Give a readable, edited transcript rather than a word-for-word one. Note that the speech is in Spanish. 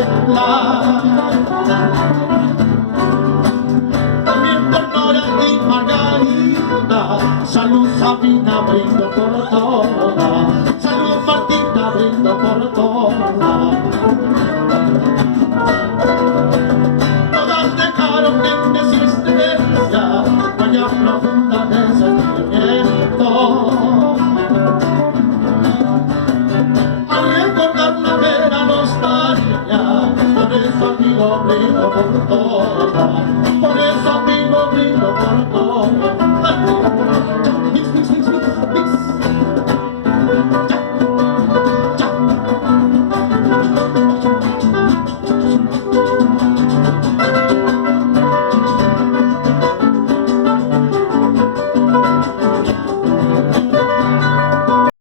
Estela. También por Nora y Margarita, salud Sabina, brindo por todas, salud Martita, brindo por todas. Todas dejaron en mi existencia huellas profundas de sentimiento. Al recordar la vera nostalgia, por eso amigo brindo por todas.